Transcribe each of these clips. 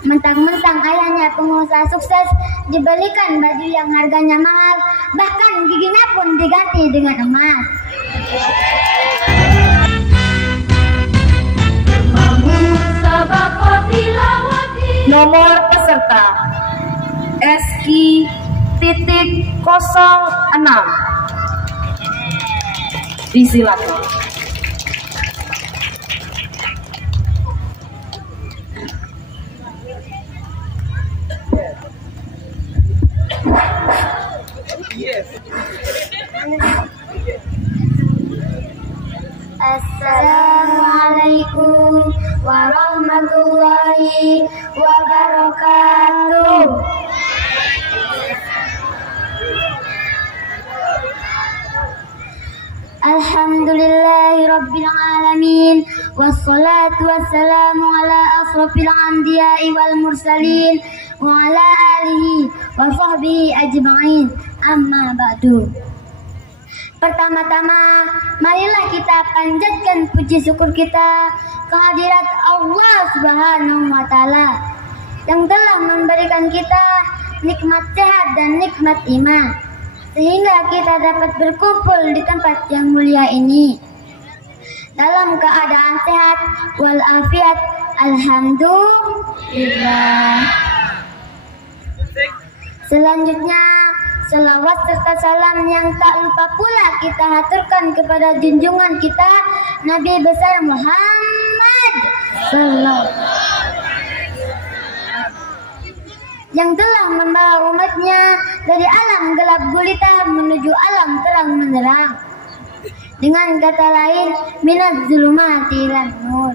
Mentang-mentang ayahnya pengusaha sukses dibelikan baju yang harganya mahal, bahkan giginya pun diganti dengan emas. Nomor peserta SI.06. Disilakan. Assalamualaikum warahmatullahi wabarakatuh. Alhamdulillahirabbil alamin, wassalatu wassalamu ala asrofil anbiya'i wal mursalin wa ala alihi wa sahbihi ajma'in. Amma ba'du. Pertama-tama, marilah kita panjatkan puji syukur kita kehadirat Allah Subhanahu wa Ta'ala yang telah memberikan kita nikmat sehat dan nikmat iman, sehingga kita dapat berkumpul di tempat yang mulia ini dalam keadaan sehat walafiat. Alhamdulillah. Selanjutnya, selawat serta salam yang tak lupa pula kita haturkan kepada junjungan kita Nabi besar Muhammad sallallahu yang telah membawa umatnya dari alam gelap gulita menuju alam terang menerang. Dengan kata lain, minaz zulumati ilan nur.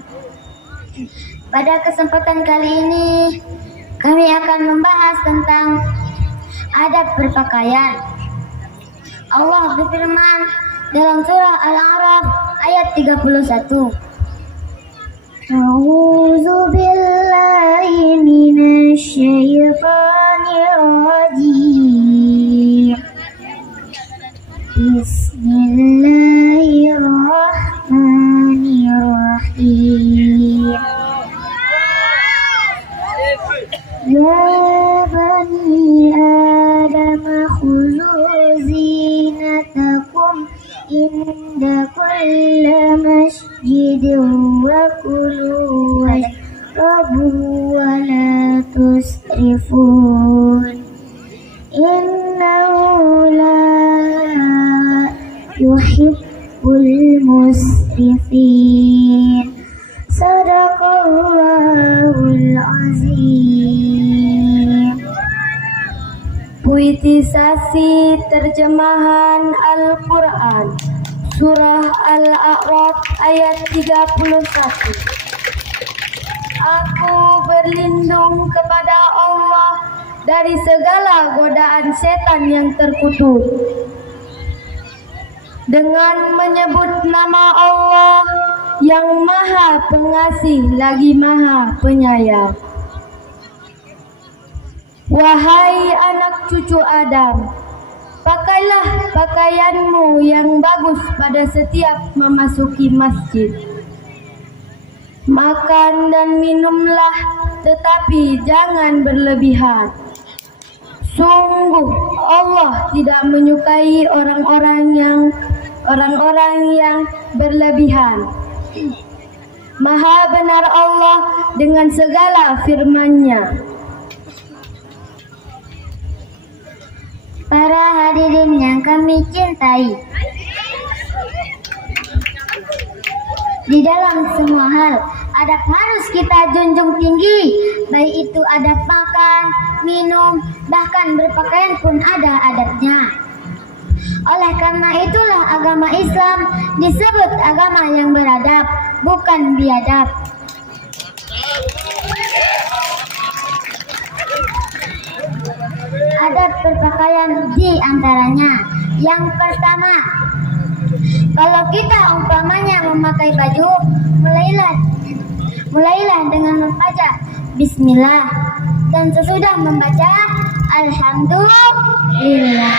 Pada kesempatan kali ini, kami akan membahas tentang adab berpakaian. Allah berfirman dalam surah Al-A'raf ayat 31. A'udzu billahi minasy syaithanir rajim. Bismillahirrahmanirrahim. Ya bani Adam khudhu zinatakum inda kulli masjidin wa kulu washrabu wa la tusrifun innahu la yuhibbul musrifin. Sadaqallahul azim. Puitisasi terjemahan Al-Quran, surah Al-A'raf ayat 31. Aku berlindung kepada Allah dari segala godaan setan yang terkutuk. Dengan menyebut nama Allah yang Maha Pengasih lagi Maha Penyayang. Wahai anak cucu Adam, pakailah pakaianmu yang bagus pada setiap memasuki masjid. Makan dan minumlah, tetapi jangan berlebihan. Sungguh Allah tidak menyukai orang-orang yang berlebihan. Maha benar Allah dengan segala firman-Nya. Para hadirin yang kami cintai, di dalam semua hal adab harus kita junjung tinggi, baik itu adab makan, minum, bahkan berpakaian pun ada adabnya. Oleh karena itulah agama Islam disebut agama yang beradab, bukan biadab. Adab berpakaian di antaranya. Yang pertama, kalau kita umpamanya memakai baju, mulailah dengan membaca Bismillah dan sesudah membaca Alhamdulillah.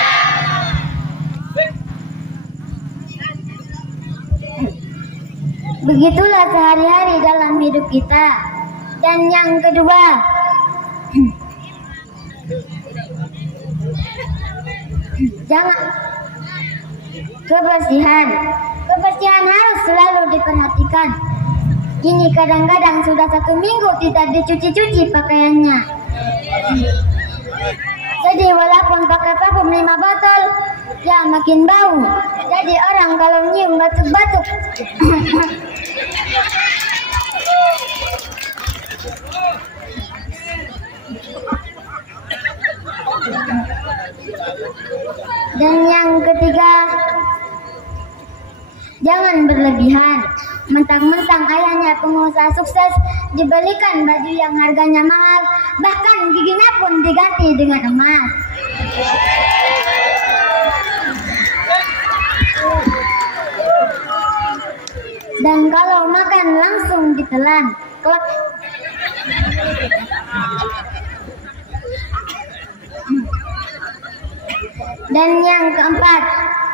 Begitulah sehari-hari dalam hidup kita. Dan yang kedua, Jangan kebersihan harus selalu diperhatikan. Ini kadang-kadang sudah 1 minggu tidak dicuci-cuci pakaiannya. Jadi walaupun pakai parfum 5 botol, ya makin bau. Jadi orang kalau nyium batuk-batuk. Dan yang ketiga, jangan berlebihan. Mentang-mentang ayahnya pengusaha sukses, dibelikan baju yang harganya mahal, bahkan giginya pun diganti dengan emas. Dan kalau makan langsung ditelan, klek. Dan yang keempat,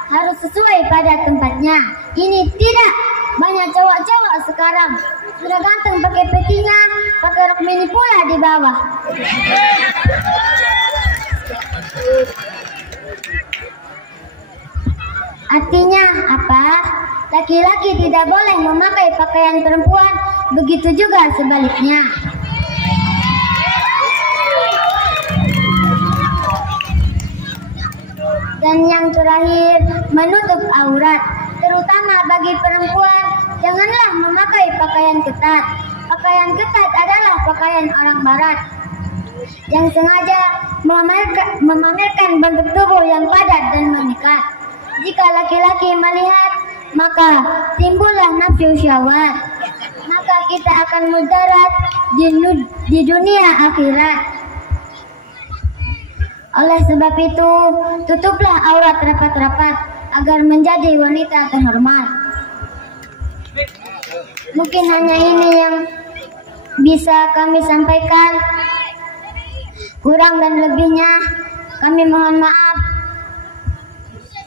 harus sesuai pada tempatnya. Ini tidak banyak cowok-cowok sekarang sudah ganteng pakai petinya, pakai rok mini pula di bawah. Artinya apa? Laki-laki tidak boleh memakai pakaian perempuan, begitu juga sebaliknya. Dan yang terakhir, menutup aurat, terutama bagi perempuan. Janganlah memakai pakaian ketat. Pakaian ketat adalah pakaian orang barat yang sengaja memamerkan bentuk tubuh yang padat dan mengikat. Jika laki-laki melihat, maka timbullah nafsu syahwat. Maka kita akan mudarat di dunia akhirat. Oleh sebab itu, tutuplah aurat rapat-rapat agar menjadi wanita terhormat. Mungkin hanya ini yang bisa kami sampaikan. Kurang dan lebihnya kami mohon maaf.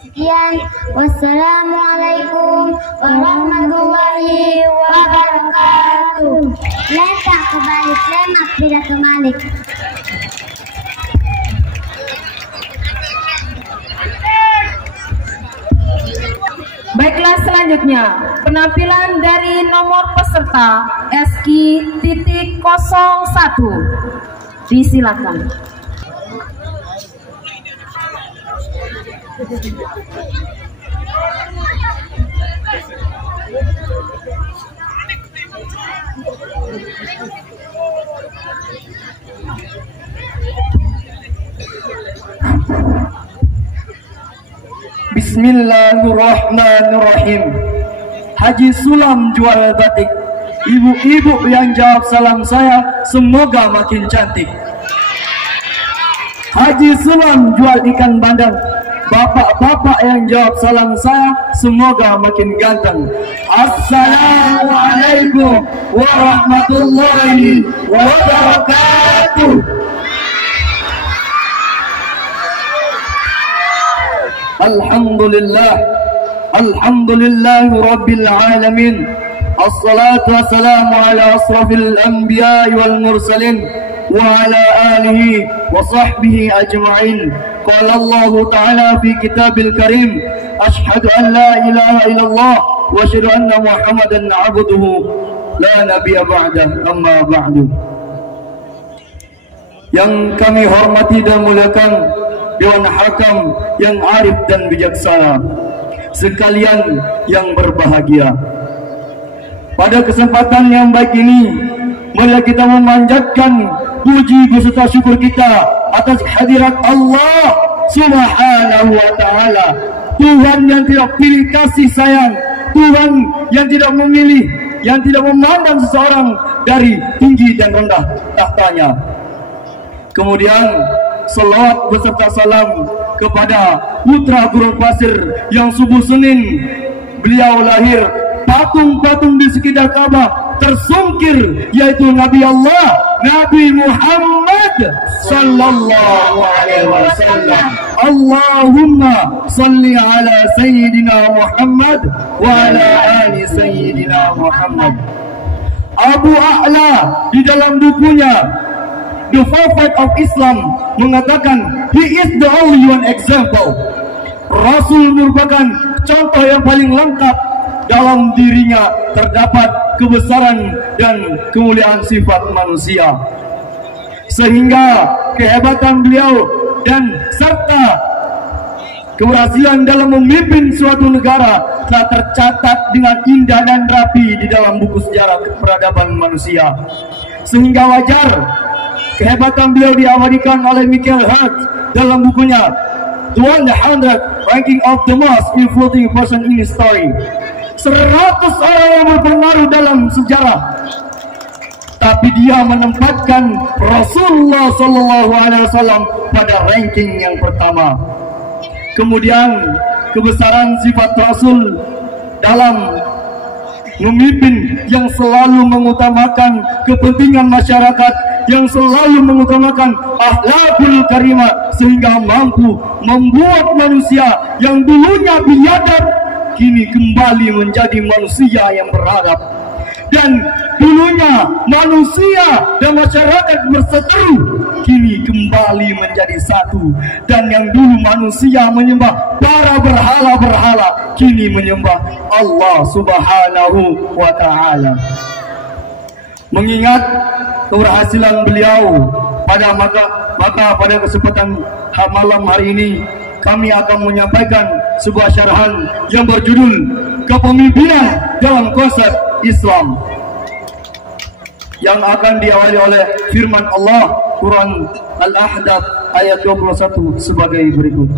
Sekian, wassalamualaikum warahmatullahi wabarakatuh. Letak kebalik, lemak tidak kebalik. Baiklah, selanjutnya penampilan dari nomor peserta SQ.01. Disilakan. Bismillahirrahmanirrahim. Haji Sulam jual batik. Ibu-ibu yang jawab salam saya, semoga makin cantik. Haji Sulam jual ikan bandeng. Bapak-bapak yang jawab salam saya, semoga makin ganteng. Assalamualaikum warahmatullahi wabarakatuh. Alhamdulillah Rabbil Alamin. Assalatu wassalamu ala asrafil anbiya wal mursalin wa ala alihi wa sahbihi ajma'in. Qala Allah Ta'ala fi kitabil karim, ashhadu an la ilaha illallah wa ashhadu anna Muhammadan abduhu la nabiyya ba'dah, amma ba'du. Yang kami hormati dan muliakan Dewan Hakam yang arif dan bijaksana, sekalian yang berbahagia. Pada kesempatan yang baik ini, marilah kita memanjatkan puji beserta syukur kita atas hadirat Allah Subhanahu wa Ta'ala, Tuhan yang tidak pilih kasih sayang, Tuhan yang tidak memilih, yang tidak memandang seseorang dari tinggi dan rendah tahtanya. Kemudian salawat beserta salam kepada putra gurun pasir yang subuh Senin beliau lahir, patung-patung di sekitar Ka'bah tersungkir, yaitu Nabi Allah Nabi Muhammad sallallahu alaihi wasallam. Allahumma salli ala sayyidina Muhammad wa ala ali sayyidina Muhammad. Abu A'la di dalam bukunya The Prophet of Islam mengatakan, he is the only one example. Rasul merupakan contoh yang paling lengkap. Dalam dirinya terdapat kebesaran dan kemuliaan sifat manusia, sehingga kehebatan beliau dan serta keberhasilan dalam memimpin suatu negara telah tercatat dengan indah dan rapi di dalam buku sejarah peradaban manusia. Sehingga wajar kehebatan beliau diabadikan oleh Michael Hart dalam bukunya The 100 Ranking of the Most Influential Person in History. 100 orang yang berpengaruh dalam sejarah, tapi dia menempatkan Rasulullah SAW pada ranking yang pertama. Kemudian kebesaran sifat Rasul dalam memimpin yang selalu mengutamakan kepentingan masyarakat, yang selalu mengutamakan akhlakul karimah, sehingga mampu membuat manusia yang dulunya biadab kini kembali menjadi manusia yang beradab. Dan dulunya manusia dan masyarakat berseteru kini kembali menjadi satu. Dan yang dulu manusia menyembah para berhala-berhala kini menyembah Allah Subhanahu wa ta'ala. Mengingat keberhasilan beliau maka pada kesempatan malam hari ini kami akan menyampaikan sebuah syarahan yang berjudul Kepemimpinan dalam Konsep Islam, yang akan diawali oleh firman Allah Quran Al-Ahzab ayat 21 sebagai berikut.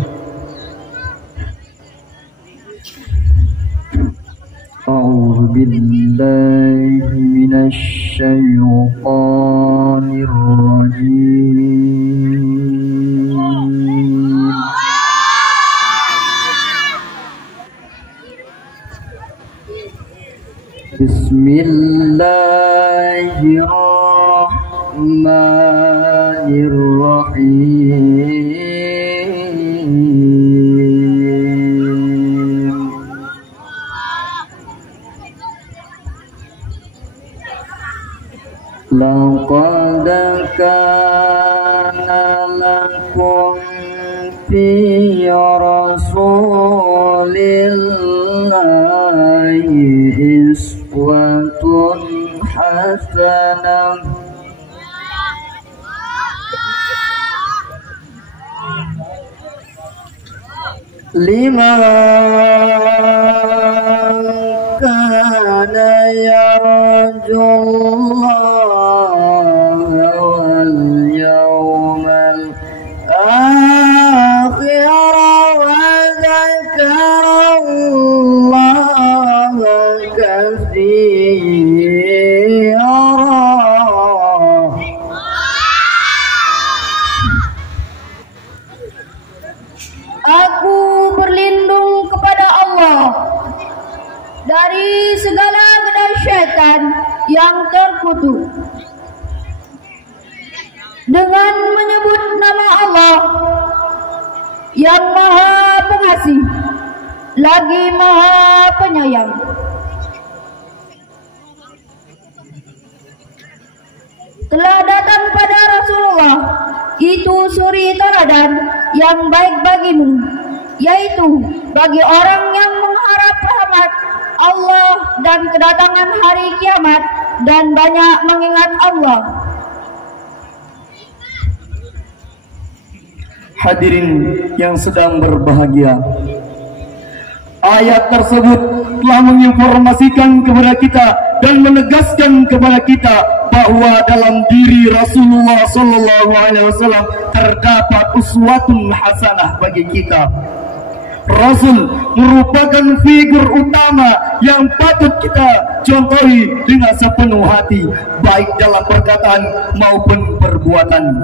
A'udzu billahi minasy syaithanir rajim. Bismillahirrahmanirrahim. Laqad kana lakum fi rasulillahi uswatun hasanah liman kana yarjullaha wal yawmal akhir wa dzakarallaha katsira. Aku berlindung kepada Allah dari segala godaan syaitan yang terkutuk, dengan menyebut nama Allah yang Maha Pengasih lagi Maha Penyayang. Telah datang pada Rasulullah itu suri teladan yang baik bagimu, yaitu bagi orang yang mengharap rahmat Allah dan kedatangan hari kiamat dan banyak mengingat Allah. Hadirin yang sedang berbahagia, ayat tersebut telah menginformasikan kepada kita dan menegaskan kepada kita bahwa dalam diri Rasulullah SAW terdapat uswatun hasanah bagi kita. Rasul merupakan figur utama yang patut kita contohi dengan sepenuh hati, baik dalam perkataan maupun perbuatan.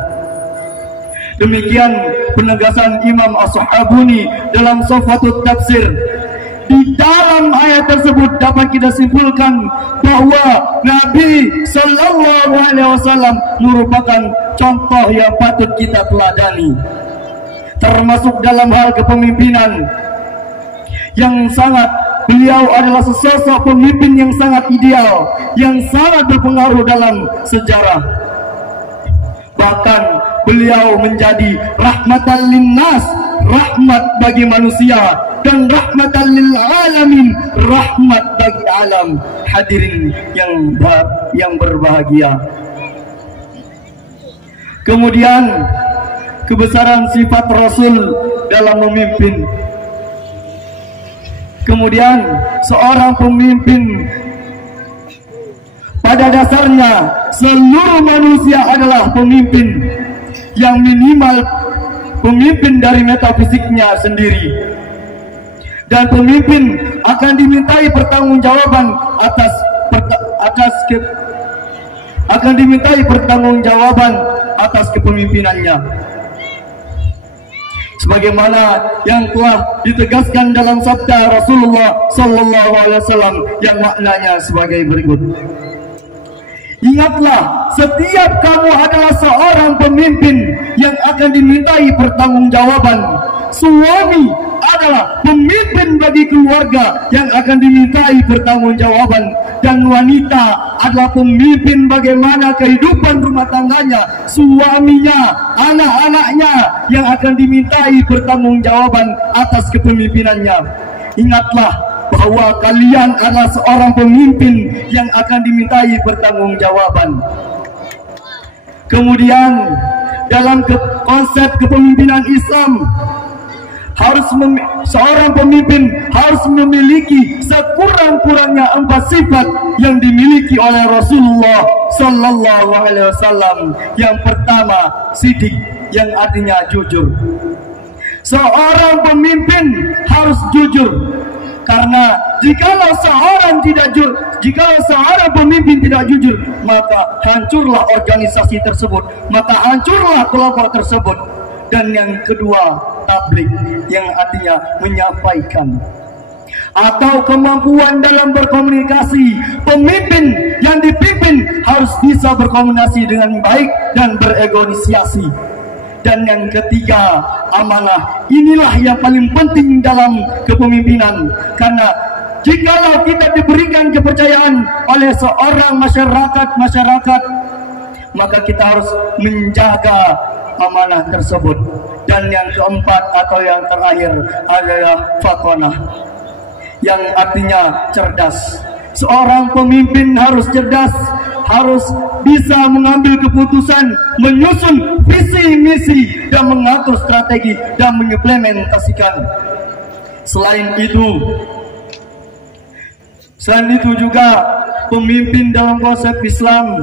Demikian penegasan Imam As-Sahabuni dalam Sofatut Tafsir. Di dalam ayat tersebut dapat kita simpulkan bahwa Nabi Sallallahu Alaihi Wasallam merupakan contoh yang patut kita teladani, termasuk dalam hal kepemimpinan yang sangat. Beliau adalah sesosok pemimpin yang sangat ideal, yang sangat berpengaruh dalam sejarah. Bahkan beliau menjadi rahmatan linnas rahmat bagi manusia dan rahmatan lil alamin, rahmat bagi alam. Hadirin yang berbahagia. Kemudian kebesaran sifat Rasul dalam memimpin. Kemudian seorang pemimpin, pada dasarnya seluruh manusia adalah pemimpin, yang minimal pemimpin dari metafisiknya sendiri. Dan pemimpin akan dimintai pertanggungjawaban atas kepemimpinannya, sebagaimana yang telah ditegaskan dalam sabda Rasulullah sallallahu alaihi wasallam yang maknanya sebagai berikut. Ingatlah, setiap kamu adalah seorang pemimpin yang akan dimintai pertanggungjawaban. Suami adalah pemimpin bagi keluarga yang akan dimintai pertanggungjawaban, dan wanita adalah pemimpin bagaimana kehidupan rumah tangganya, suaminya, anak-anaknya yang akan dimintai pertanggungjawaban atas kepemimpinannya. Ingatlah bahwa kalian adalah seorang pemimpin yang akan dimintai pertanggungjawaban. Kemudian dalam konsep kepemimpinan Islam, seorang pemimpin harus memiliki sekurang-kurangnya 4 sifat yang dimiliki oleh Rasulullah sallallahu alaihi wasallam. Yang pertama, sidik, yang artinya jujur. Seorang pemimpin harus jujur, karena jikalau seorang pemimpin tidak jujur, maka hancurlah organisasi tersebut, maka hancurlah kelompok tersebut. Dan yang kedua, tabligh, yang artinya menyampaikan atau kemampuan dalam berkomunikasi. Pemimpin yang dipimpin harus bisa berkomunikasi dengan baik dan bernegosiasi. Dan yang ketiga, amanah. Inilah yang paling penting dalam kepemimpinan, karena jikalau kita diberikan kepercayaan oleh seorang masyarakat, maka kita harus menjaga amanah tersebut. Dan yang keempat atau yang terakhir adalah fatonah, yang artinya cerdas. Seorang pemimpin harus cerdas, harus bisa mengambil keputusan, menyusun visi misi, dan mengatur strategi dan mengimplementasikan. Selain itu juga pemimpin dalam konsep Islam,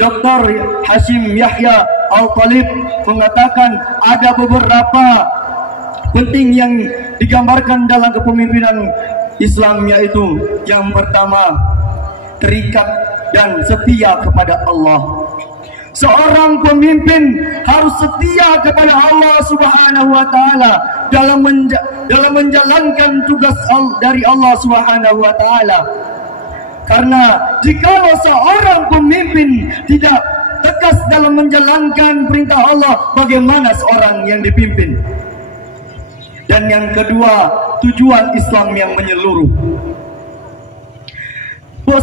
Dr. Hashim Yahya Al-Talib mengatakan ada beberapa penting yang digambarkan dalam kepemimpinan Islam, yaitu yang pertama, terikat dan setia kepada Allah. Seorang pemimpin harus setia kepada Allah Subhanahu wa taala dalam menjalankan tugas dari Allah Subhanahu wa taala. Karena jikalau seorang pemimpin tidak tegas dalam menjalankan perintah Allah, bagaimana seorang yang dipimpin? Dan yang kedua, tujuan Islam yang menyeluruh.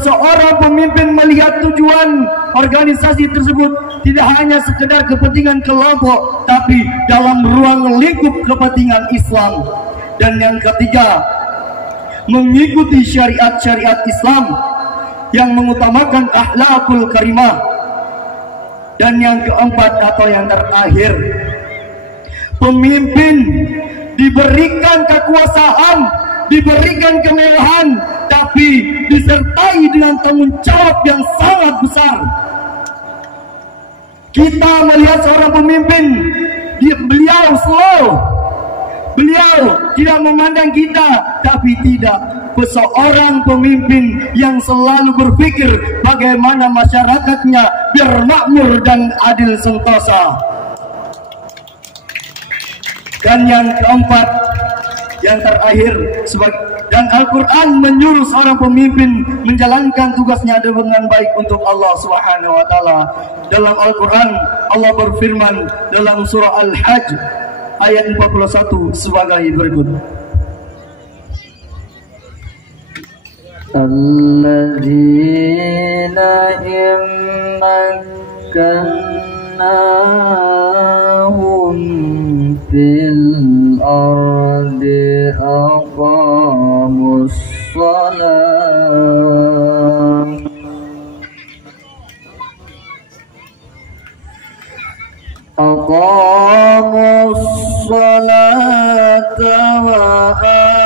Seorang pemimpin melihat tujuan organisasi tersebut tidak hanya sekedar kepentingan kelompok, tapi dalam ruang lingkup kepentingan Islam. Dan yang ketiga, mengikuti syariat-syariat Islam yang mengutamakan akhlakul karimah. Dan yang keempat atau yang terakhir, pemimpin diberikan kekuasaan, diberikan kemewahan, tapi disertai dengan tanggung jawab yang sangat besar. Kita melihat seorang pemimpin, beliau slow, beliau tidak memandang kita, tapi tidak. Seorang pemimpin yang selalu berpikir bagaimana masyarakatnya biar makmur dan adil sentosa. Dan yang keempat, yang terakhir, dan Al-Quran menyuruh seorang pemimpin menjalankan tugasnya dengan baik untuk Allah Subhanahu wa taala. Dalam Al-Quran, Allah berfirman dalam surah Al-Hajj ayat 41 sebagai berikut. Alladzina immakannahum fil أقاموا الصلاة وآتوا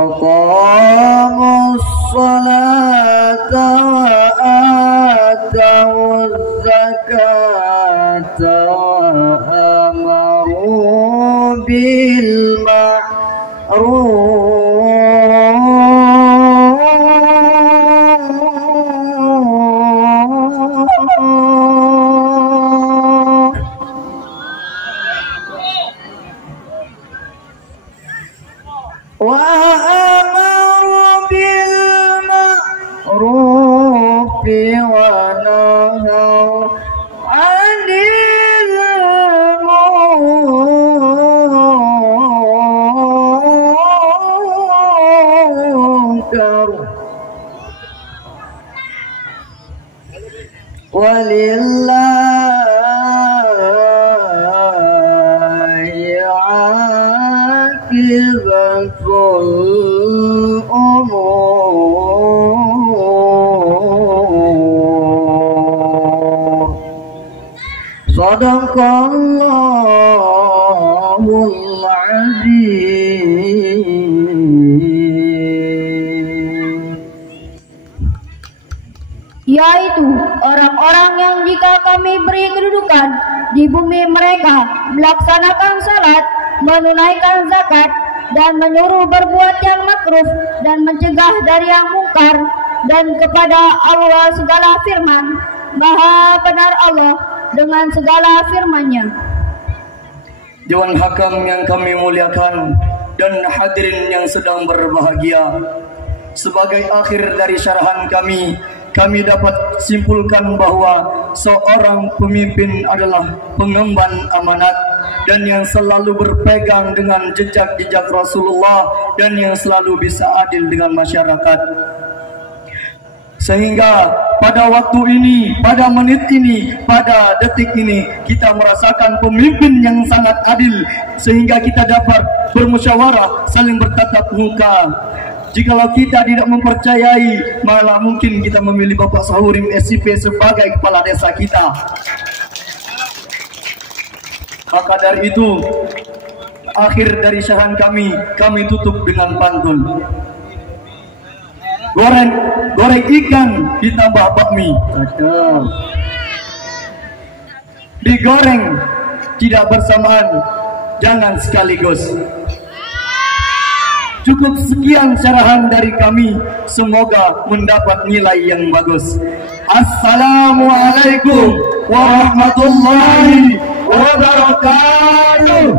أقاموا الصلاة وآتوا الزكاة وأمروا بالمعروف ونهوا عن المنكر ولله عاقبة الأمور. Sadaqallahul Azim. Yaitu orang-orang yang jika kami beri kedudukan di bumi mereka melaksanakan salat, menunaikan zakat, dan menyuruh berbuat yang makruh dan mencegah dari yang mungkar, dan kepada Allah segala firman. Maha benar Allah dengan segala firman-Nya. Dewan Hakam yang kami muliakan dan hadirin yang sedang berbahagia, sebagai akhir dari syarahan kami dapat simpulkan bahwa seorang pemimpin adalah pengemban amanat dan yang selalu berpegang dengan jejak-jejak Rasulullah dan yang selalu bisa adil dengan masyarakat. Sehingga pada waktu ini, pada menit ini, pada detik ini kita merasakan pemimpin yang sangat adil, sehingga kita dapat bermusyawarah, saling bertatap muka. Jikalau kita tidak mempercayai, malah mungkin kita memilih Bapak Sahurim SIP sebagai kepala desa kita. Maka dari itu, akhir dari syarahan kami tutup dengan pantun. Goreng ikan ditambah bakmi. Digoreng tidak bersamaan, jangan sekaligus. Cukup sekian syarahan dari kami, semoga mendapat nilai yang bagus. Assalamualaikum warahmatullahi wabarakatuh.